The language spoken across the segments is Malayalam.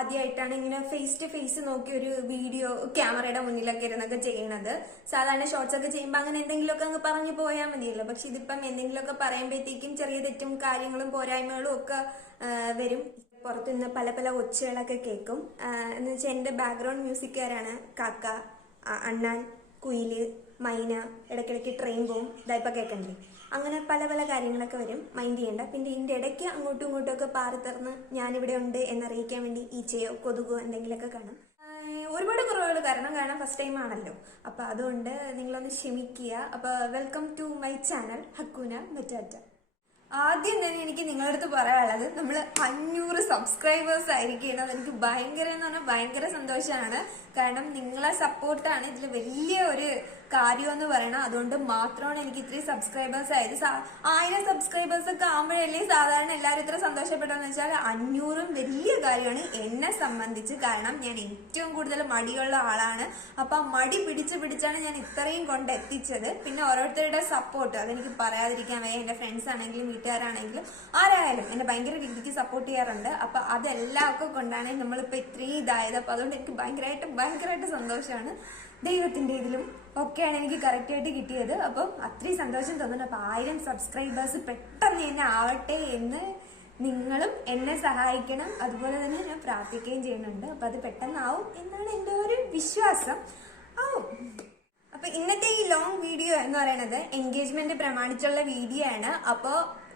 ആദ്യമായിട്ടാണ് ഇങ്ങനെ ഫേസ് ടു ഫേസ് നോക്കി ഒരു വീഡിയോ ക്യാമറയുടെ മുന്നിലൊക്കെ ഇരുന്നൊക്കെ ചെയ്യണത്. സാധാരണ ഷോർട്സ് ഒക്കെ ചെയ്യുമ്പോൾ അങ്ങനെ എന്തെങ്കിലുമൊക്കെ അങ്ങ് പറഞ്ഞു പോയാൽ മതിയല്ലോ. പക്ഷെ ഇതിപ്പം എന്തെങ്കിലുമൊക്കെ പറയുമ്പോഴത്തേക്കും ചെറിയ തെറ്റും കാര്യങ്ങളും പോരായ്മകളും ഒക്കെ വരും. പുറത്തുനിന്ന് പല പല ഒച്ചകളൊക്കെ കേൾക്കും. എന്ന് വെച്ചാൽ എൻ്റെ ബാക്ക്ഗ്രൗണ്ട് മ്യൂസിക്കാരാണ് കാക്ക, അണ്ണാൻ, കുയില്, മൈന, ഇടയ്ക്കിടയ്ക്ക് ട്രെയിൻ പോവും, ഇതായിപ്പോൾ കേൾക്കണ്ടേ. അങ്ങനെ പല പല കാര്യങ്ങളൊക്കെ വരും, മൈൻഡ് ചെയ്യേണ്ട. പിന്നെ ഇതിൻ്റെ ഇടയ്ക്ക് അങ്ങോട്ടും ഇങ്ങോട്ടും ഒക്കെ പാറി തുറന്ന് ഞാനിവിടെ ഉണ്ട് എന്നറിയിക്കാൻ വേണ്ടി ഈച്ചയോ കൊതുകോ എന്തെങ്കിലുമൊക്കെ കാണും. ഒരുപാട് കുറവുകൾ കാരണം ഫസ്റ്റ് ടൈം ആണല്ലോ. അപ്പൊ അതുകൊണ്ട് നിങ്ങളൊന്ന് ക്ഷമിക്കുക. അപ്പൊ വെൽക്കം ടു മൈ ചാനൽ ഹക്കൂന ബറ്റാറ്റ. ആദ്യം തന്നെ എനിക്ക് നിങ്ങളുടെ അടുത്ത് പറയാനുള്ളത്, നമ്മൾ 500 സബ്സ്ക്രൈബേഴ്സ് ആയിരിക്കണം. അതെനിക്ക് ഭയങ്കര സന്തോഷമാണ്. കാരണം നിങ്ങളെ സപ്പോർട്ടാണ് ഇതിൽ വലിയ ഒരു കാര്യം എന്ന് പറയണം. അതുകൊണ്ട് മാത്രമാണ് എനിക്ക് ഇത്രയും സബ്സ്ക്രൈബേഴ്സ് ആയത്. 1000 സബ്സ്ക്രൈബേഴ്സ് ഒക്കെ ആകുമ്പോഴല്ലേ സാധാരണ എല്ലാവരും ഇത്ര സന്തോഷപ്പെട്ടതെന്ന് വെച്ചാൽ 500 വലിയ കാര്യമാണ് എന്നെ സംബന്ധിച്ച്. കാരണം ഞാൻ ഏറ്റവും കൂടുതൽ മടിയുള്ള ആളാണ്. അപ്പൊ മടി പിടിച്ചാണ് ഞാൻ ഇത്രയും കൊണ്ടെത്തിച്ചത്. പിന്നെ ഓരോരുത്തരുടെ സപ്പോർട്ട് അതെനിക്ക് പറയാതിരിക്കാൻ വയ്യ. എന്റെ ഫ്രണ്ട്സ് ആണെങ്കിലും വീട്ടുകാരാണെങ്കിലും ആരായാലും എന്നെ ഭയങ്കര രീതിക്ക് സപ്പോർട്ട് ചെയ്യാറുണ്ട്. അപ്പൊ അതെല്ലാം ഒക്കെ കൊണ്ടാണ് നമ്മളിപ്പോ ഇത്രയും ഇതായത്. അപ്പൊ അതുകൊണ്ട് എനിക്ക് ഭയങ്കരമായിട്ട് സന്തോഷമാണ്. ദൈവത്തിന്റെ ഇതിലും ഒക്കെയാണ് എനിക്ക് കറക്റ്റ് ആയിട്ട് കിട്ടിയത്. അപ്പം അത്രയും സന്തോഷം തോന്നുന്നു. അപ്പൊ 1000 സബ്സ്ക്രൈബേഴ്സ് പെട്ടെന്ന് തന്നെ ആവട്ടെ എന്ന് നിങ്ങളും എന്നെ സഹായിക്കണം. അതുപോലെ തന്നെ ഞാൻ പ്രാർത്ഥിക്കുകയും ചെയ്യുന്നുണ്ട്. അപ്പൊ അത് പെട്ടെന്നാവും എന്നാണ് എൻ്റെ ഒരു വിശ്വാസം. ആവും. അപ്പൊ ഇന്നത്തെ ഈ ലോങ് വീഡിയോ എന്ന് പറയുന്നത് എൻഗേജ്മെന്റ് പ്രമാണിച്ചുള്ള വീഡിയോ ആണ്. അപ്പൊ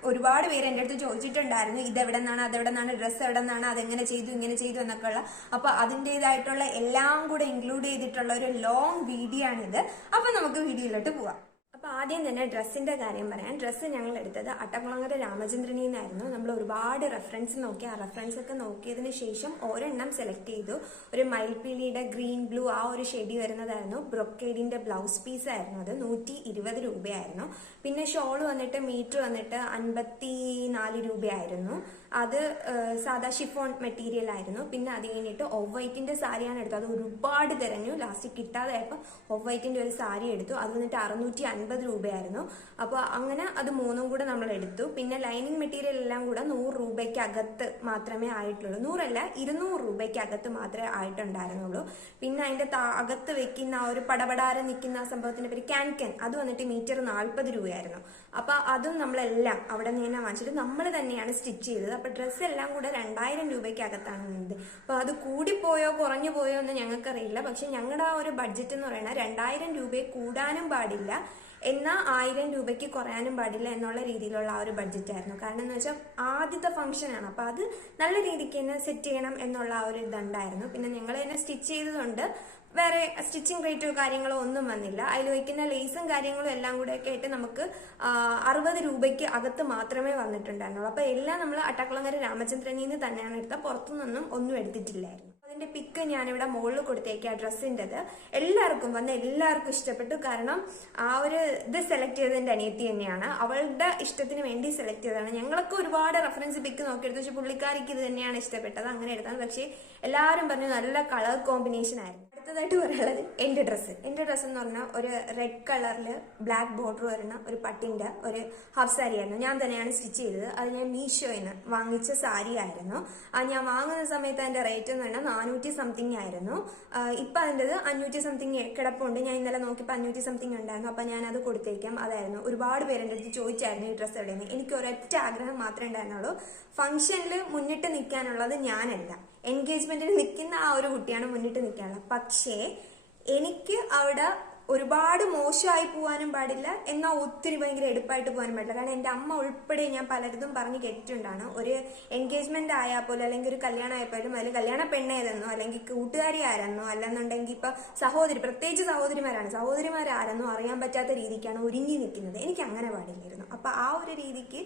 ഒരുപാട് പേര് എൻ്റെ അടുത്ത് ചോദിച്ചിട്ടുണ്ടായിരുന്നു, ഇതെവിടെ നിന്നാണ്, അതെവിടെ നിന്നാണ്, ഡ്രസ്സ് എവിടെ നിന്നാണ്, അതെങ്ങനെ ചെയ്തു, ഇങ്ങനെ ചെയ്തു എന്നൊക്കെ ഉള്ള. അപ്പൊ അതിൻ്റെതായിട്ടുള്ള എല്ലാം കൂടെ ഇൻക്ലൂഡ് ചെയ്തിട്ടുള്ള ഒരു ലോങ് വീഡിയോ ആണിത്. അപ്പൊ നമുക്ക് വീഡിയോയിലോട്ട് പോവാം. അപ്പൊ ആദ്യം തന്നെ ഡ്രസ്സിന്റെ കാര്യം പറയാം. ഡ്രസ്സ് ഞങ്ങൾ എടുത്തത് അട്ടക്കുളങ്ങര രാമചന്ദ്രനിൽ നിന്നായിരുന്നു. നമ്മൾ ഒരുപാട് റെഫറൻസ് നോക്കി. ആ റെഫറൻസ് ഒക്കെ നോക്കിയതിന് ശേഷം ഒരെണ്ണം സെലക്ട് ചെയ്തു. ഒരു മയിൽപ്പീലിയുടെ ഗ്രീൻ ബ്ലൂ ആ ഒരു ഷെയ്ഡി വരുന്നതായിരുന്നു. ബ്രൊക്കേഡിന്റെ ബ്ലൗസ് പീസ് ആയിരുന്നു. അത് 120 രൂപയായിരുന്നു. പിന്നെ ഷോൾ വന്നിട്ട് മീറ്റർ വന്നിട്ട് 54 രൂപയായിരുന്നു. അത് സാധാ ഷിഫോൺ മെറ്റീരിയൽ ആയിരുന്നു. പിന്നെ അത് കഴിഞ്ഞിട്ട് ഓഫ് വൈറ്റിന്റെ സാരിയാണ് എടുത്തത്. അത് ഒരുപാട് തിരഞ്ഞു, ലാസ്റ്റ് കിട്ടാതായപ്പോൾ ഓഫ് വൈറ്റിന്റെ ഒരു സാരി എടുത്തു. അത് വന്നിട്ട് 650 രൂപയായിരുന്നു. അപ്പോൾ അങ്ങനെ അത് മൂന്നും കൂടെ നമ്മൾ എടുത്തു. പിന്നെ ലൈനിങ് മെറ്റീരിയൽ എല്ലാം കൂടെ 100 രൂപയ്ക്ക് അകത്ത് മാത്രമേ ആയിട്ടുള്ളൂ. 100 അല്ല, 200 രൂപയ്ക്ക് അകത്ത് മാത്രമേ ആയിട്ടുണ്ടായിരുന്നുള്ളൂ. പിന്നെ അതിന്റെ അകത്ത് വെക്കുന്ന ആ ഒരു പടപടാരെ നിൽക്കുന്ന ആ സംഭവത്തിന്റെ പേര് ക്യാൻ, അത് വന്നിട്ട് മീറ്റർ 40 രൂപയായിരുന്നു. അപ്പൊ അതും നമ്മളെല്ലാം അവിടെ നിന്ന് വാങ്ങിച്ചിട്ട് നമ്മൾ തന്നെയാണ് സ്റ്റിച്ച് ചെയ്തത്. അപ്പൊ ഡ്രസ്സ് എല്ലാം കൂടെ 2000 രൂപയ്ക്ക് അകത്താണ് നിന്നത്. അപ്പൊ അത് കൂടിപ്പോയോ കുറഞ്ഞു പോയോ എന്ന് ഞങ്ങൾക്കറിയില്ല. പക്ഷെ ഞങ്ങളുടെ ആ ഒരു ബഡ്ജറ്റ് എന്ന് പറയുന്നത് 2000 രൂപയെ കൂടാനും പാടില്ല, എന്നാൽ 1000 രൂപയ്ക്ക് കുറയാനും പാടില്ല എന്നുള്ള രീതിയിലുള്ള ആ ഒരു ബഡ്ജറ്റ് ആയിരുന്നു. കാരണം എന്ന് വെച്ചാൽ ആദ്യത്തെ ഫംഗ്ഷനാണ്. അപ്പൊ അത് നല്ല രീതിക്ക് തന്നെ സെറ്റ് ചെയ്യണം എന്നുള്ള ആ ഒരു ഇതുണ്ടായിരുന്നു. പിന്നെ ഞങ്ങൾ തന്നെ സ്റ്റിച്ച് ചെയ്തതുകൊണ്ട് വേറെ സ്റ്റിച്ചിങ് റേറ്റോ കാര്യങ്ങളോ ഒന്നും വന്നില്ല. അതിൽ വയ്ക്കുന്ന ലേസും കാര്യങ്ങളും എല്ലാം കൂടെ ഒക്കെ ആയിട്ട് നമുക്ക് 60 രൂപയ്ക്ക് അകത്ത് മാത്രമേ വന്നിട്ടുണ്ടായിരുന്നുള്ളൂ. അപ്പൊ എല്ലാം നമ്മൾ അട്ടക്കുളങ്ങര രാമചന്ദ്രനിൽ നിന്ന് തന്നെയാണ് എടുത്തത്. പുറത്തുനിന്നൊന്നും ഒന്നും എടുത്തിട്ടില്ലായിരുന്നു. അതിന്റെ പിക്ക് ഞാനിവിടെ മുകളിൽ കൊടുത്തേക്കാം. ഡ്രസ്സിൻ്റെത് എല്ലാവർക്കും ഇഷ്ടപ്പെട്ടു. കാരണം ആ ഒരു ഇത് സെലക്ട് ചെയ്തതിന്റെ അനിയത്തി തന്നെയാണ്. അവളുടെ ഇഷ്ടത്തിന് വേണ്ടി സെലക്ട് ചെയ്തതാണ്. ഞങ്ങളൊക്കെ ഒരുപാട് റെഫറൻസ് പിക്ക് നോക്കിയെടുത്തു. പക്ഷെ പുള്ളിക്കാരിക്ക് ഇത് തന്നെയാണ് ഇഷ്ടപ്പെട്ടത്, അങ്ങനെ എടുത്തത്. പക്ഷെ എല്ലാവരും പറഞ്ഞു നല്ല കളർ കോമ്പിനേഷൻ ആയിരുന്നു. അടുത്തതായിട്ട് പറയാനുള്ളത് എൻ്റെ ഡ്രസ്സ് എന്ന് പറഞ്ഞാൽ ഒരു റെഡ് കളറിൽ ബ്ലാക്ക് ബോർഡർ വരുന്ന ഒരു പട്ടിന്റെ ഒരു ഹാഫ് സാരി ആയിരുന്നു. ഞാൻ തന്നെയാണ് സ്റ്റിച്ച് ചെയ്തത്. അത് ഞാൻ മീഷോയിൽ നിന്ന് വാങ്ങിച്ച സാരി ആയിരുന്നു. ഞാൻ വാങ്ങുന്ന സമയത്ത് അതിന്റെ റേറ്റ് എന്ന് പറഞ്ഞാൽ 400 സംതിങ് ആയിരുന്നു. ഇപ്പൊ അതിൻ്റെ 500 സംതിങ് കിടപ്പുണ്ട്. ഞാൻ ഇന്നലെ നോക്കിയപ്പോൾ 500 സംതിങ് ഉണ്ടായിരുന്നു. അപ്പൊ ഞാൻ അത് കൊടുത്തേക്കാം. അതായിരുന്നു ഒരുപാട് പേര് എൻ്റെ അടുത്ത് ചോദിച്ചായിരുന്നു ഈ ഡ്രസ്സ് എവിടെയെന്ന്. എനിക്ക് ഒരൊറ്റ ആഗ്രഹം മാത്രമേ ഉണ്ടായിരുന്നുള്ളൂ, ഫംഗ്ഷനിൽ മുന്നിട്ട് നിൽക്കാനുള്ളത് ഞാനല്ല, എൻഗേജ്മെന്റിന് നിൽക്കുന്ന ആ ഒരു കുട്ടിയാണ് മുന്നിട്ട് നിൽക്കാനുള്ളത്. പക്ഷേ എനിക്ക് അവിടെ ഒരുപാട് മോശമായി പോകാനും പാടില്ല, എന്നാൽ ഒത്തിരി ഭയങ്കര എടുപ്പായിട്ട് പോകാനും പാടില്ല. കാരണം എൻ്റെ അമ്മ ഉൾപ്പെടെ ഞാൻ പലരിതും പറഞ്ഞ് കേട്ടിട്ടുണ്ടാണ്, ഒരു എൻഗേജ്മെന്റ് ആയാൽ പോലും അല്ലെങ്കിൽ ഒരു കല്യാണം ആയപ്പോലും അതിൽ കല്യാണ പെണ്ണേതെന്നോ അല്ലെങ്കിൽ കൂട്ടുകാരി ആരെന്നോ അല്ലെന്നുണ്ടെങ്കിൽ ഇപ്പൊ പ്രത്യേകിച്ച് സഹോദരിമാരാരെന്നോ അറിയാൻ പറ്റാത്ത രീതിക്കാണ് ഒരുങ്ങി നിൽക്കുന്നത്. എനിക്ക് അങ്ങനെ പാടില്ലായിരുന്നു. അപ്പൊ ആ ഒരു രീതിക്ക്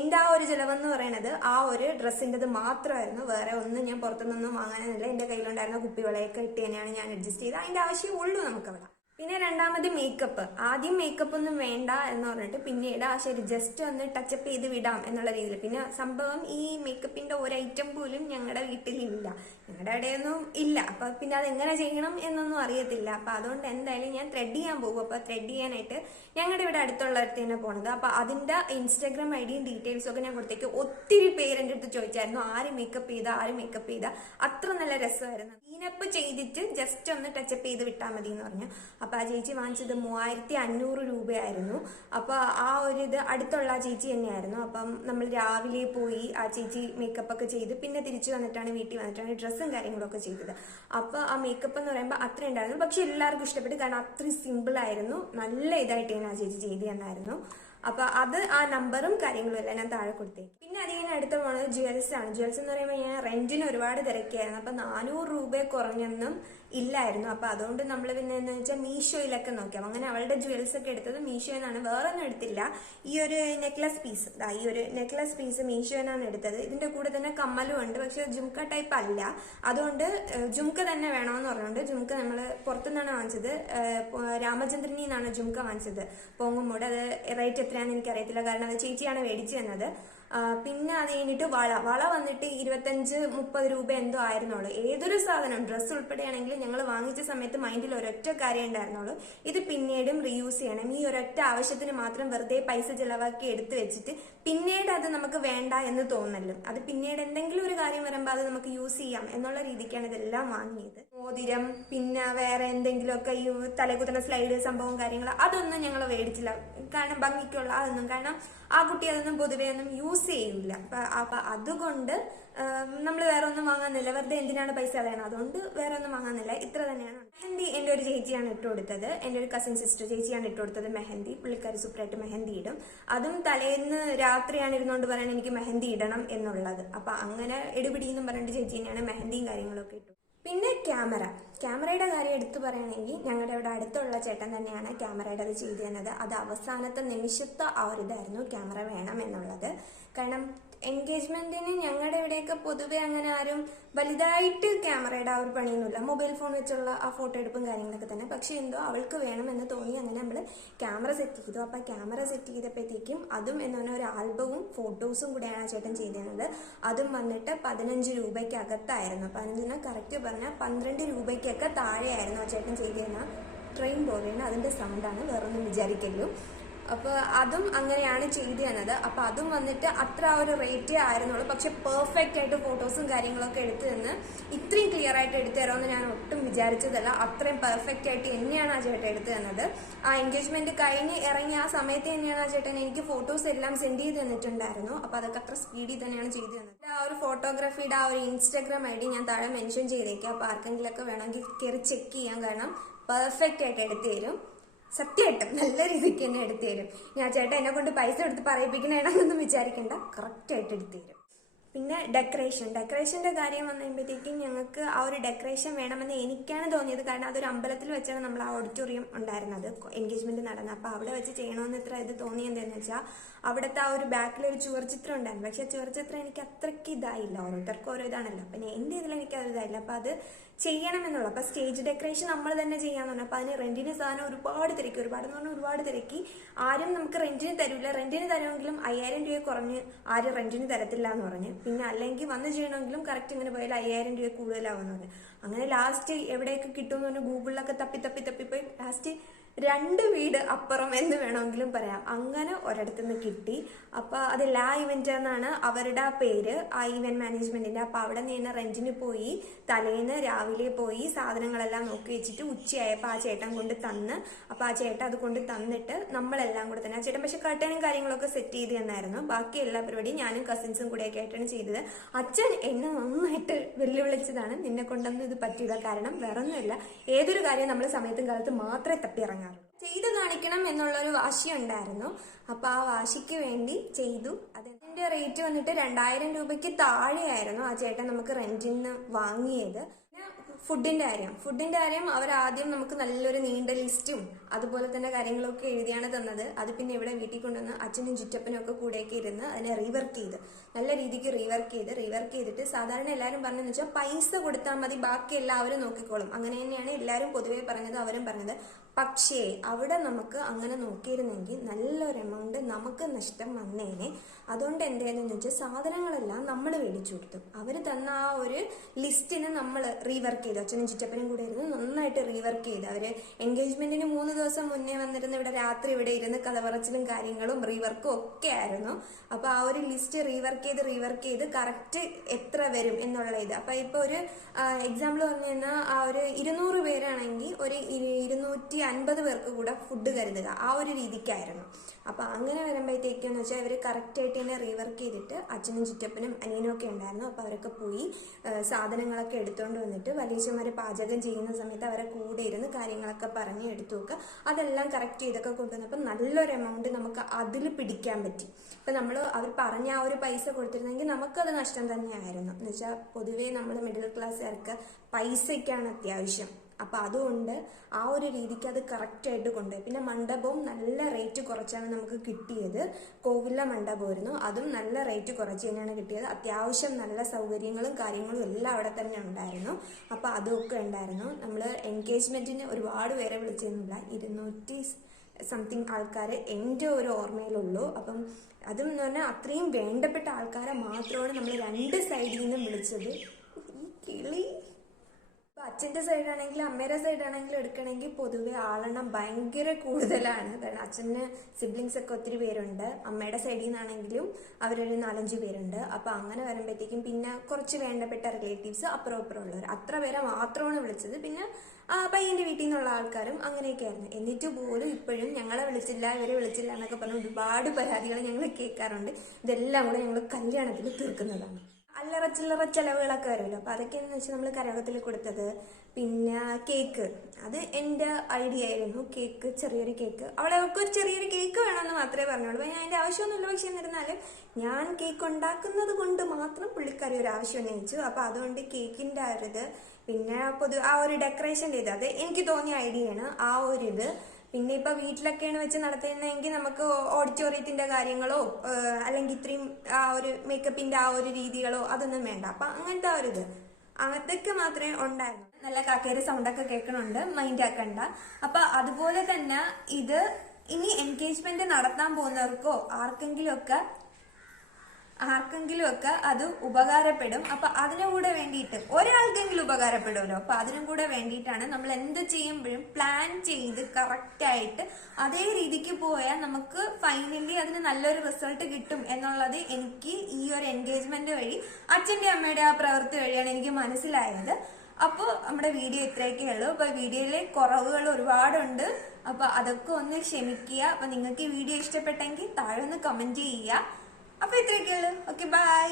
എൻ്റെ ആ ഒരു ചിലവെന്ന് പറയുന്നത് ആ ഒരു ഡ്രസ്സിൻ്റെത് മാത്രമായിരുന്നു. വേറെ ഒന്നും ഞാൻ പുറത്തുനിന്നൊന്നും വാങ്ങാനല്ല. എൻ്റെ കയ്യിലുണ്ടായിരുന്ന കുപ്പിവളയൊക്കെ ഇട്ട് തന്നെയാണ് ഞാൻ അഡ്ജസ്റ്റ് ചെയ്ത്. അതിന്റെ ആവശ്യമേ ഉള്ളൂ നമുക്കവിടെ. പിന്നെ രണ്ടാമത് മേക്കപ്പ്. ആദ്യം മേക്കപ്പ് ഒന്നും വേണ്ട എന്ന് പറഞ്ഞിട്ട് പിന്നീട് ശരി ജസ്റ്റ് ഒന്ന് ടച്ചപ്പ് ചെയ്ത് വിടാം എന്നുള്ള രീതിയിൽ. പിന്നെ സംഭവം ഈ മേക്കപ്പിന്റെ ഒരു ഐറ്റം പോലും ഞങ്ങളുടെ വീട്ടിലില്ല, ഞങ്ങളുടെ അവിടെയൊന്നും ഇല്ല. അപ്പൊ പിന്നെ അതെങ്ങനെ ചെയ്യണം എന്നൊന്നും അറിയത്തില്ല. അപ്പൊ അതുകൊണ്ട് എന്തായാലും ഞാൻ ത്രെഡ് ചെയ്യാൻ പോകും. അപ്പൊ ത്രെഡ് ചെയ്യാനായിട്ട് ഞങ്ങളുടെ ഇവിടെ അടുത്തുള്ളടത്ത് തന്നെ പോണത്. അപ്പൊ അതിന്റെ ഇൻസ്റ്റാഗ്രാം ഐഡിയും ഡീറ്റെയിൽസും ഒക്കെ ഞാൻ കൊടുത്തേക്ക്. ഒത്തിരി പേര് എൻ്റെ അടുത്ത് ചോദിച്ചായിരുന്നു ആര് മേക്കപ്പ് ചെയ്ത. അത്ര നല്ല രസമായിരുന്നു. ക്ലീനപ്പ് ചെയ്തിട്ട് ജസ്റ്റ് ഒന്ന് ടച്ചപ്പ് ചെയ്ത് വിട്ടാൽ മതി എന്ന് പറഞ്ഞു. അപ്പൊ ആ ചേച്ചി വാങ്ങിച്ചത് 3500 രൂപയായിരുന്നു. അപ്പൊ ആ ഒരു ഇത് അടുത്തുള്ള ആ ചേച്ചി തന്നെയായിരുന്നു. അപ്പം നമ്മൾ രാവിലെ പോയി ആ ചേച്ചി മേക്കപ്പ് ഒക്കെ ചെയ്ത് പിന്നെ തിരിച്ചു വന്നിട്ടാണ് വീട്ടിൽ വന്നിട്ടാണ് ഡ്രസ്സും കാര്യങ്ങളൊക്കെ ചെയ്തത്. അപ്പൊ ആ മേക്കപ്പ് എന്ന് പറയുമ്പോൾ അത്ര ഉണ്ടായിരുന്നു. പക്ഷെ എല്ലാവർക്കും ഇഷ്ടപ്പെട്ടു, കാരണം അത്രയും സിമ്പിൾ ആയിരുന്നു. നല്ല ഇതായിട്ട് ആ ചേച്ചി ചെയ്ത് തന്നായിരുന്നു. അപ്പൊ അത് ആ നമ്പറും കാര്യങ്ങളും എല്ലാം ഞാൻ താഴെ കൊടുത്തേക്കും. പിന്നെ അതിങ്ങനെ അടുത്ത് പോകുന്നത് ജ്വൽസ് ആണ്. ജ്വൽസ് എന്ന് പറയുമ്പോൾ ഞാൻ റെന്റിന് ഒരുപാട് തിരക്കിയായിരുന്നു. അപ്പൊ 400 രൂപ കുറഞ്ഞൊന്നും ഇല്ലായിരുന്നു. അപ്പൊ അതുകൊണ്ട് നമ്മൾ പിന്നെ എന്ന് വെച്ചാൽ മീഷോയിലൊക്കെ നോക്കിയാൽ അങ്ങനെ അവളുടെ ജ്വൽസ് ഒക്കെ എടുത്തത് മീഷോയിന്നാണ്. വേറെ ഒന്നും എടുത്തില്ല. ഈ ഒരു നെക്ലസ് പീസ് മീഷോയിന്നാണ് എടുത്തത്. ഇതിന്റെ കൂടെ തന്നെ കമ്മലും ഉണ്ട്, പക്ഷെ ജുംക്ക ടൈപ്പ് അല്ല. അതുകൊണ്ട് ജുംക്ക തന്നെ വേണമെന്ന് പറഞ്ഞുകൊണ്ട് ജുംക്ക നമ്മൾ പുറത്തുനിന്നാണ് വാങ്ങിച്ചത്. രാമചന്ദ്രനിൽ നിന്നാണ് ജുംക്ക വാങ്ങിച്ചത്, പോങ്ങുമൂട്. അത് റേറ്റ് എത്രയാണെന്ന് എനിക്കറിയത്തില്ല, കാരണം അത് ചേച്ചിയാണ് മേടിച്ചു തന്നത്. പിന്നെ അത് കഴിഞ്ഞിട്ട് വള വന്നിട്ട് 25-30 രൂപ എന്തോ ആയിരുന്നുള്ളൂ. ഏതൊരു സാധനം ഡ്രസ്സ് ഉൾപ്പെടെയാണെങ്കിലും ഞങ്ങൾ വാങ്ങിച്ച സമയത്ത് മൈൻഡിൽ ഒരൊറ്റ കാര്യം ഉണ്ടായിരുന്നുള്ളൂ, ഇത് പിന്നീടും റീയൂസ് ചെയ്യണം. ഈ ഒരൊറ്റ ആവശ്യത്തിന് മാത്രം വെറുതെ പൈസ ചെലവാക്കി എടുത്തു വെച്ചിട്ട് പിന്നീട് അത് നമുക്ക് വേണ്ട എന്ന് തോന്നല്ലോ. അത് പിന്നീട് എന്തെങ്കിലും ഒരു കാര്യം വരുമ്പോൾ അത് നമുക്ക് യൂസ് ചെയ്യാം എന്നുള്ള രീതിക്കാണ് ഇതെല്ലാം വാങ്ങിയത്. മോതിരം, പിന്നെ വേറെ എന്തെങ്കിലുമൊക്കെ ഈ തലകുത്തുന്ന സ്ലൈഡ് സംഭവം കാര്യങ്ങൾ അതൊന്നും ഞങ്ങൾ മേടിച്ചില്ല, കാരണം ഭംഗിക്കുള്ള അതൊന്നും. കാരണം ആ കുട്ടി അതൊന്നും പൊതുവെ ഒന്നും യൂസ് ചെയ്യില്ല. അപ്പൊ അതുകൊണ്ട് നമ്മൾ വേറെ ഒന്നും വാങ്ങാനില്ല. വെറുതെ എന്തിനാണ് പൈസ കളയണം, അതുകൊണ്ട് വേറെ ഒന്നും വാങ്ങാനില്ല. ഇത്ര തന്നെയാണ്. മെഹന്തി എന്റെ ഒരു ചേച്ചിയാണ് ഇട്ട് കൊടുത്തത്, എന്റെ ഒരു കസിൻ സിസ്റ്റർ ചേച്ചിയാണ് ഇട്ട് കൊടുത്തത് മെഹന്തി. പുള്ളിക്കാരി സൂപ്പറായിട്ട് മെഹന്തി ഇടും. അതും തലേന്ന് രാത്രിയാണ് ഇരുന്നുകൊണ്ട് പറയാൻ എനിക്ക് മെഹന്തി ഇടണം എന്നുള്ളത്. അപ്പൊ അങ്ങനെ എടുപിടിയെന്നും പറഞ്ഞിട്ട് ചേച്ചി തന്നെയാണ് മെഹന്തിയും കാര്യങ്ങളൊക്കെ ഇട്ടു. പിന്നെ ക്യാമറയുടെ കാര്യം എടുത്തു പറയുകയാണെങ്കിൽ ഞങ്ങളുടെ ഇവിടെ അടുത്തുള്ള ചേട്ടൻ തന്നെയാണ് ക്യാമറയുടെ അത് ചെയ്തു തന്നത്. അത് അവസാനത്തെ നിമിഷത്തെ ആ ഒരു ഇതായിരുന്നു ക്യാമറ വേണം എന്നുള്ളത്. കാരണം എൻഗേജ്മെന്റിന് ഞങ്ങളുടെ ഇവിടെയൊക്കെ പൊതുവെ അങ്ങനെ ആരും വലുതായിട്ട് ക്യാമറയുടെ ആ ഒരു പണിയൊന്നുമില്ല, മൊബൈൽ ഫോൺ വെച്ചുള്ള ആ ഫോട്ടോ എടുപ്പും കാര്യങ്ങളൊക്കെ തന്നെ. പക്ഷെ എന്തോ അവൾക്ക് വേണമെന്ന് തോന്നി, അങ്ങനെ നമ്മൾ ക്യാമറ സെറ്റ് ചെയ്തു. അപ്പൊ ക്യാമറ സെറ്റ് ചെയ്തപ്പോഴത്തേക്കും അതും എന്ന് പറഞ്ഞാൽ ഒരു ആൽബവും ഫോട്ടോസും കൂടെയാണ് ആ ചേട്ടൻ ചെയ്തിരുന്നത്. അതും വന്നിട്ട് 15 രൂപയ്ക്ക് അകത്തായിരുന്നു. 15 കറക്റ്റ് പറഞ്ഞാൽ 12 രൂപയ്ക്കൊക്കെ താഴെയായിരുന്നു ആ ചേട്ടൻ ചെയ്തിരുന്ന. ട്രെയിൻ പോലെയാണ് അതിന്റെ സൗണ്ടാണ്, വേറൊന്നും വിചാരിക്കല്ലോ. അപ്പൊ അതും അങ്ങനെയാണ് ചെയ്തു തന്നത്. അപ്പൊ അതും വന്നിട്ട് അത്ര ആ ഒരു റേറ്റേ ആയിരുന്നുള്ളൂ. പക്ഷെ പെർഫെക്റ്റ് ആയിട്ട് ഫോട്ടോസും കാര്യങ്ങളൊക്കെ എടുത്തു തന്ന് ഇത്രയും ക്ലിയർ ആയിട്ട് എടുത്തു തരുമെന്ന് ഞാൻ ഒട്ടും വിചാരിച്ചതല്ല. അത്രയും പെർഫെക്റ്റ് ആയിട്ട് തന്നെയാണ് ആ ചേട്ടൻ എടുത്തു തന്നത്. ആ എൻഗേജ്മെന്റ് കഴിഞ്ഞ് ഇറങ്ങിയ ആ സമയത്ത് തന്നെയാണ് ആ ചേട്ടൻ എനിക്ക് ഫോട്ടോസ് എല്ലാം സെൻഡ് ചെയ്ത് തന്നിട്ടുണ്ടായിരുന്നു. അപ്പൊ അതൊക്കെ അത്ര സ്പീഡിൽ തന്നെയാണ് ചെയ്തു തന്നത്. ആ ഒരു ഫോട്ടോഗ്രാഫിയുടെ ആ ഒരു ഇൻസ്റ്റാഗ്രാം ഐഡി ഞാൻ താഴെ മെൻഷൻ ചെയ്തേക്കാം. അപ്പൊ ആർക്കെങ്കിലൊക്കെ വേണമെങ്കിൽ കയറി ചെക്ക് ചെയ്യാൻ, കാരണം പെർഫെക്റ്റ് ആയിട്ട് എടുത്തു തരും. സത്യമായിട്ടും നല്ല രീതിക്ക് തന്നെ എടുത്തു തരും. ഞാൻ ചേട്ടാ എന്നെ കൊണ്ട് പൈസ എടുത്ത് പറയിപ്പിക്കണേണെന്നൊന്നും വിചാരിക്കണ്ട, കറക്റ്റ് ആയിട്ട് എടുത്തു തരും. പിന്നെ ഡെക്കറേഷന്റെ കാര്യം വന്നുമ്പോഴത്തേക്കും ഞങ്ങൾക്ക് ആ ഒരു ഡെക്കറേഷൻ വേണമെന്ന് എനിക്കാണ് തോന്നിയത്. കാരണം അതൊരു അമ്പലത്തിൽ വെച്ചാണ് നമ്മൾ ആ ഓഡിറ്റോറിയം ഉണ്ടായിരുന്നത്, എൻഗേജ്മെന്റ് നടന്നത്. അപ്പൊ അവിടെ വെച്ച് ചെയ്യണമെന്ന് ഇത്ര ഇത് തോന്നിയെന്താന്ന് വെച്ചാൽ അവിടുത്തെ ആ ഒരു ബാക്കിലൊരു ചുവർച്ചിത്രം ഉണ്ടായിരുന്നു. പക്ഷെ ചുവർച്ചിത്രം എനിക്ക് അത്രയ്ക്ക് ഇതായില്ല, ഓരോരുത്തർക്കും ഓരോ ഇതാണല്ലോ. പിന്നെ എന്റെ ഇതിൽ എനിക്ക് അത് ഇതായില്ല. അപ്പൊ അത് ചെയ്യണമെന്നുള്ള, അപ്പൊ സ്റ്റേജ് ഡെക്കറേഷൻ നമ്മൾ തന്നെ ചെയ്യാന്ന് പറഞ്ഞു. അപ്പൊ അതിന് റെന്റിന് സാധനം ഒരുപാട് തിരക്കി. ആരും നമുക്ക് റെന്റിന് തരില്ല. റെന്റിന് തരുമെങ്കിലും 5000 രൂപ കുറഞ്ഞ് ആരും റെന്റിന് തരത്തില്ല എന്ന് പറഞ്ഞ്. പിന്നെ അല്ലെങ്കിൽ വന്ന് ചെയ്യണമെങ്കിലും കറക്റ്റ് ഇങ്ങനെ പോയാൽ 5000 രൂപ കൂടുതലാവുമെന്ന് പറഞ്ഞു. അങ്ങനെ ലാസ്റ്റ് എവിടെയൊക്കെ കിട്ടുമെന്ന് പറഞ്ഞ് ഗൂഗിളിലൊക്കെ തപ്പി ലാസ്റ്റ് 2 വീട് അപ്പുറം എന്ന് വേണമെങ്കിലും പറയാം, അങ്ങനെ ഒരിടത്തുനിന്ന് കിട്ടി. അപ്പൊ അത് ലാ ഇവന്റ് എന്നാണ് അവരുടെ പേര്, ആ ഇവന്റ് മാനേജ്മെന്റിന്റെ. അപ്പൊ അവിടെ നിന്ന് റെന്റിന് പോയി, തലേന്ന് രാവിലെ പോയി സാധനങ്ങളെല്ലാം നോക്കി വെച്ചിട്ട് ഉച്ചയായപ്പോ ആ ചേട്ടൻ കൊണ്ട് തന്ന്. അപ്പൊ ആ ചേട്ടൻ അത് കൊണ്ട് തന്നിട്ട് നമ്മളെല്ലാം കൂടെ തന്നെ, ആ ചേട്ടൻ പക്ഷെ കർട്ടനും കാര്യങ്ങളൊക്കെ സെറ്റ് ചെയ്ത് തന്നായിരുന്നു. ബാക്കി എല്ലാ പരിപാടിയും ഞാനും കസിൻസും കൂടെയൊക്കെ ആയിട്ടാണ് ചെയ്തത്. അച്ഛൻ എന്നെ നന്നായിട്ട് വെല്ലുവിളിച്ചതാണ്, നിന്നെ കൊണ്ടൊന്നും ഇത് പറ്റില്ല. കാരണം വേറെ ഒന്നുമില്ല, ഏതൊരു കാര്യം നമ്മൾ സമയത്തും കാലത്ത് മാത്രമേ തപ്പി ഇറങ്ങാറുള്ളൂ. ചെയ്ത് കാണിക്കണം എന്നുള്ളൊരു വാശി ഉണ്ടായിരുന്നു. അപ്പൊ ആ വാശിക്ക് വേണ്ടി ചെയ്തു. അതിന്റെ റേറ്റ് വന്നിട്ട് 2000 രൂപയ്ക്ക് താഴെയായിരുന്നു ആ ചേട്ടൻ നമുക്ക് റെന്റിന് വാങ്ങിയത്. ഫുഡിന്റെ കാര്യം അവർ ആദ്യം നമുക്ക് നല്ലൊരു നീണ്ട ലിസ്റ്റും അതുപോലെ തന്നെ കാര്യങ്ങളൊക്കെ എഴുതിയാണ് തന്നത്. അത് പിന്നെ ഇവിടെ വീട്ടിൽ കൊണ്ടുവന്ന് അച്ഛനും ചുറ്റപ്പനും ഒക്കെ കൂടെയൊക്കെ ഇരുന്ന് അതിനെ റീവർക്ക് ചെയ്ത് നല്ല രീതിക്ക് റീവർക്ക് ചെയ്തിട്ട് സാധാരണ എല്ലാവരും പറഞ്ഞതെന്ന് വെച്ചാൽ പൈസ കൊടുത്താൽ മതി, ബാക്കി എല്ലാവരും നോക്കിക്കോളും. അങ്ങനെ തന്നെയാണ് എല്ലാവരും പൊതുവേ പറഞ്ഞത്, അവരും പറഞ്ഞത്. പക്ഷേ അവിടെ നമുക്ക് അങ്ങനെ നോക്കിയിരുന്നെങ്കിൽ നല്ലൊരു എമൗണ്ട് നമുക്ക് നഷ്ടം വന്നേനെ. അതുകൊണ്ട് എന്തായെന്ന് വെച്ചാൽ സാധനങ്ങളെല്ലാം നമ്മൾ മേടിച്ചു കൊടുത്തു. അവർ തന്ന ആ ഒരു ലിസ്റ്റിന് നമ്മൾ റീവർക്ക് ചെയ്തു. അച്ഛനും ചിറ്റപ്പനും കൂടെ ഇരുന്ന് നന്നായിട്ട് റീവർക്ക് ചെയ്തു. അവർ എൻഗേജ്മെന്റിന് 3 ദിവസം മുന്നേ വന്നിരുന്ന് ഇവിടെ രാത്രി ഇവിടെ ഇരുന്ന് കഥ പറച്ചിലും കാര്യങ്ങളും റീവർക്കും ഒക്കെ ആയിരുന്നു. അപ്പൊ ആ ഒരു ലിസ്റ്റ് റീവർക്ക് ചെയ്ത് കറക്റ്റ് എത്ര വരും എന്നുള്ള ഇത്. അപ്പൊ ഇപ്പൊ ഒരു എക്സാമ്പിൾ പറഞ്ഞു കഴിഞ്ഞാൽ ആ ഒരു 200 പേരാണെങ്കിൽ ഒരു 250 പേർക്ക് കൂടെ ഫുഡ് കരുതുക, ആ ഒരു രീതിക്കായിരുന്നു. അപ്പൊ അങ്ങനെ വരുമ്പോഴത്തേക്കെന്ന് വെച്ചാൽ ഇവര് കറക്റ്റ് ആയിട്ട് തന്നെ റീവർക്ക് ചെയ്തിട്ട് അച്ഛനും ചിറ്റപ്പനും അനിയനും ഒക്കെ ഉണ്ടായിരുന്നു. അപ്പൊ അവരൊക്കെ പോയി സാധനങ്ങളൊക്കെ എടുത്തുകൊണ്ട് വന്നിട്ട് വലിയച്ഛന്മാര് പാചകം ചെയ്യുന്ന സമയത്ത് അവരെ കൂടെ ഇരുന്ന് കാര്യങ്ങളൊക്കെ പറഞ്ഞ് എടുത്തു വെക്കുക. അതെല്ലാം കറക്റ്റ് ചെയ്തൊക്കെ കൊണ്ടുവന്നപ്പോൾ നല്ലൊരു എമൗണ്ട് നമുക്ക് അതിൽ പിടിക്കാൻ പറ്റി. ഇപ്പൊ അവർ പറഞ്ഞ ആ ഒരു പൈസ കൊടുത്തിരുന്നെങ്കിൽ നമുക്കത് നഷ്ടം തന്നെയായിരുന്നു. എന്ന് വെച്ചാൽ പൊതുവേ നമ്മൾ മിഡിൽ ക്ലാസ്സുകാർക്ക് പൈസയ്ക്കാണ് അത്യാവശ്യം. അപ്പൊ അതുകൊണ്ട് ആ ഒരു രീതിക്ക് അത് കറക്റ്റ് ആയിട്ട് കൊണ്ടുപോയി. പിന്നെ മണ്ഡപവും നല്ല റേറ്റ് കുറച്ചാണ് നമുക്ക് കിട്ടിയത്. കോവിലിലെ മണ്ഡപമായിരുന്നു, അതും നല്ല റേറ്റ് കുറച്ച് തന്നെയാണ് കിട്ടിയത്. അത്യാവശ്യം നല്ല സൗകര്യങ്ങളും കാര്യങ്ങളും എല്ലാം അവിടെ തന്നെ ഉണ്ടായിരുന്നു. അപ്പൊ അതൊക്കെ ഉണ്ടായിരുന്നു. നമ്മൾ എൻഗേജ്മെന്റിന് ഒരുപാട് പേരെ വിളിച്ചിരുന്നില്ല, 200 സംതിങ് ആൾക്കാരെ എൻ്റെ ഒരു ഓർമ്മയിലുള്ളൂ. അപ്പം അതും എന്ന് പറഞ്ഞാൽ അത്രയും വേണ്ടപ്പെട്ട ആൾക്കാരെ മാത്രമാണ് നമ്മൾ 2 സൈഡിൽ നിന്നും വിളിച്ചത്. ഈ കിളി അച്ഛന്റെ സൈഡാണെങ്കിലും അമ്മയുടെ സൈഡാണെങ്കിലും എടുക്കണമെങ്കിൽ പൊതുവെ ആളെണ്ണം ഭയങ്കര കൂടുതലാണ്. കാരണം അച്ഛന് സിബ്ലിങ്സ് ഒക്കെ ഒത്തിരി പേരുണ്ട്, അമ്മയുടെ സൈഡിൽ നിന്നാണെങ്കിലും അവരൊരു 4-5 പേരുണ്ട്. അപ്പൊ അങ്ങനെ വരുമ്പോഴത്തേക്കും പിന്നെ കുറച്ച് വേണ്ടപ്പെട്ട റിലേറ്റീവ്സ് അപ്പുറം ഉള്ളവർ, അത്ര പേരെ മാത്രമാണ് വിളിച്ചത്. പിന്നെ പയ്യന്റെ വീട്ടിൽ നിന്നുള്ള ആൾക്കാരും അങ്ങനെയൊക്കെ ആയിരുന്നു. എന്നിട്ട് പോലും ഇപ്പോഴും ഞങ്ങളെ വിളിച്ചില്ല, ഇവരെ വിളിച്ചില്ല എന്നൊക്കെ പറഞ്ഞ് ഒരുപാട് പരാതികൾ ഞങ്ങൾ കേൾക്കാറുണ്ട്. ഇതെല്ലാം കൂടെ ഞങ്ങൾ കല്യാണത്തിൽ തീർക്കുന്നതാണ്. അല്ലറ ചില്ലറ ചെലവുകളൊക്കെ വരുമല്ലോ. അപ്പൊ അതൊക്കെയെന്ന് വെച്ചാൽ നമ്മൾ കരകത്തിൽ കൊടുത്തത്. പിന്നെ കേക്ക്, അത് എൻ്റെ ഐഡിയ ആയിരുന്നു. കേക്ക്, ചെറിയൊരു കേക്ക്, അവൾക്ക് ഒരു ചെറിയൊരു കേക്ക് വേണമെന്ന് മാത്രമേ പറഞ്ഞുള്ളൂ. ഞാൻ അതിന്റെ ആവശ്യമൊന്നുമില്ല. പക്ഷെ എന്നിരുന്നാലും ഞാൻ കേക്ക് ഉണ്ടാക്കുന്നത് കൊണ്ട് മാത്രം പുള്ളിക്കാരി ഒരു ആവശ്യം ഉന്നയിച്ചു. അപ്പൊ അതുകൊണ്ട് കേക്കിന്റെ ആ ഒരു ഇത്, പിന്നെ ആ ഒരു ഡെക്കറേഷൻ ചെയ്ത്, അത് എനിക്ക് തോന്നിയ ഐഡിയയാണ് ആ ഒരു ഇത്. പിന്നെ ഇപ്പൊ വീട്ടിലൊക്കെയാണ് വെച്ച് നടത്തുന്നതെങ്കിൽ നമുക്ക് ഓഡിറ്റോറിയത്തിന്റെ കാര്യങ്ങളോ അല്ലെങ്കിൽ ഇത്രയും ആ ഒരു മേക്കപ്പിന്റെ ആ ഒരു രീതികളോ അതൊന്നും വേണ്ട. അപ്പൊ അങ്ങനത്തെ ആ ഒരു ഇത് അതൊക്കെ മാത്രമേ ഉണ്ടായിരുന്നു. നല്ല കാക്കേരി സൗണ്ടൊക്കെ കേൾക്കണുണ്ട്, മൈൻഡ് ആക്കണ്ട. അപ്പൊ അതുപോലെ തന്നെ ഇത് ഇനി എൻഗേജ്മെന്റ് നടത്താൻ പോകുന്നവർക്കോ ആർക്കെങ്കിലും ഒക്കെ അത് ഉപകാരപ്പെടും. അപ്പൊ അതിനും കൂടെ വേണ്ടിയിട്ട് ഒരാൾക്കെങ്കിലും ഉപകാരപ്പെടുമല്ലോ. അപ്പൊ അതിനും കൂടെ വേണ്ടിയിട്ടാണ് നമ്മൾ എന്ത് ചെയ്യുമ്പോഴും പ്ലാൻ ചെയ്ത് കറക്റ്റ് ആയിട്ട് അതേ രീതിക്ക് പോയാൽ നമുക്ക് ഫൈനലി അതിന് നല്ലൊരു റിസൾട്ട് കിട്ടും എന്നുള്ളത് എനിക്ക് ഈ ഒരു എൻഗേജ്മെന്റ് വഴി അച്ഛന്റെ അമ്മയുടെ ആ പ്രവൃത്തി വഴിയാണ് എനിക്ക് മനസ്സിലായത്. അപ്പോൾ നമ്മുടെ വീഡിയോ ഇത്രയൊക്കെ ഉള്ളൂ. അപ്പൊ വീഡിയോയിലെ കുറവുകൾ ഒരുപാടുണ്ട്. അപ്പൊ അതൊക്കെ ഒന്ന് ക്ഷമിക്കുക. അപ്പൊ നിങ്ങൾക്ക് ഈ വീഡിയോ ഇഷ്ടപ്പെട്ടെങ്കിൽ താഴെ ഒന്ന് കമന്റ് ചെയ്യുക. അപ്പൊ ഇത്രയൊക്കെയുള്ളൂ. Okay, by.